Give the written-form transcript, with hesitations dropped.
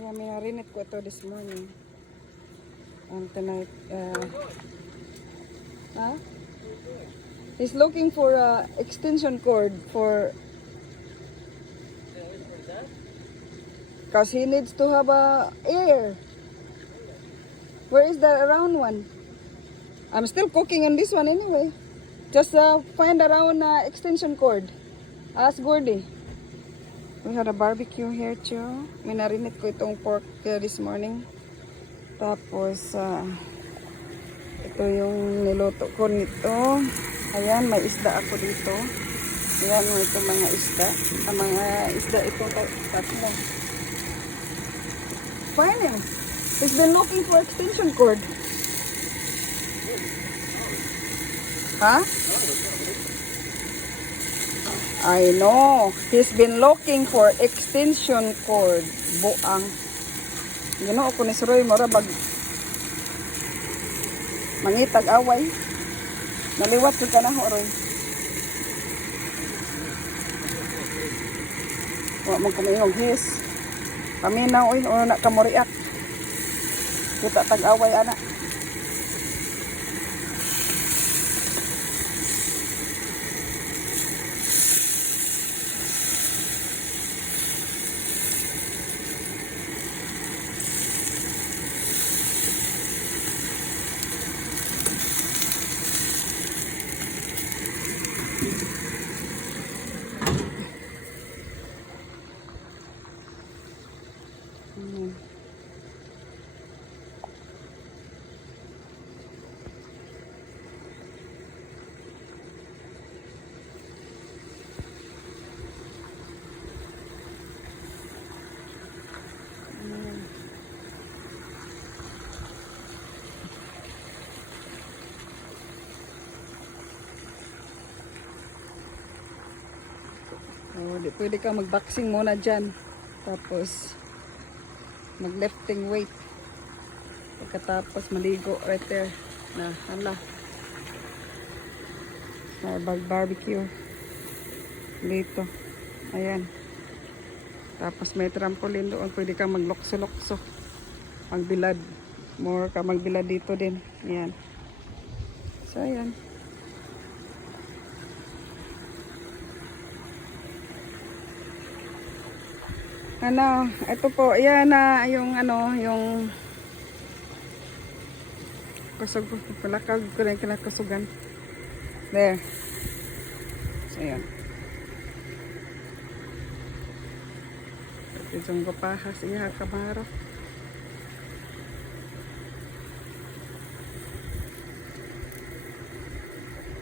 Yeah, may narinig ko ito this morning. And tonight, he's looking for a extension cord for, because he needs to have a air. Where is the round one? I'm still cooking on this one anyway. Just find a round extension cord. Ask Gordy. We had a barbecue here too. Minarinate ko itong pork this morning. Tapos, ito yung niluto ko nito. Ayan, may isda ako dito. Ayan, ito mga isda. Ang mga isda ito, tatlo. Find him. He's been looking for extension cord. Huh? I know. He's been looking for extension cord. Buang. Ginoo ko ni Suroy mora bag mangitag away. Naliwat ko ka na ho, Roy. Wa mo kumayong his. Paminaw oy, o na ka mo react. Kita tag away ana. Oh, di pwede ka mag-boxing muna dyan. Tapos, mag-lifting weight. Pagkatapos, maligo right there. Na, hala. Barbecue. Dito. Ayan. Tapos, may trampoline doon. Pwede ka maglokso-lokso. Magbilad. More ka magbilad dito din. Ayan. So, ayan. Ano, ito po, yan na yung ano, yung kusog, palakag ko na yung kinakasugan. There. So, yan. Ito yung kapahas, iya, kamara.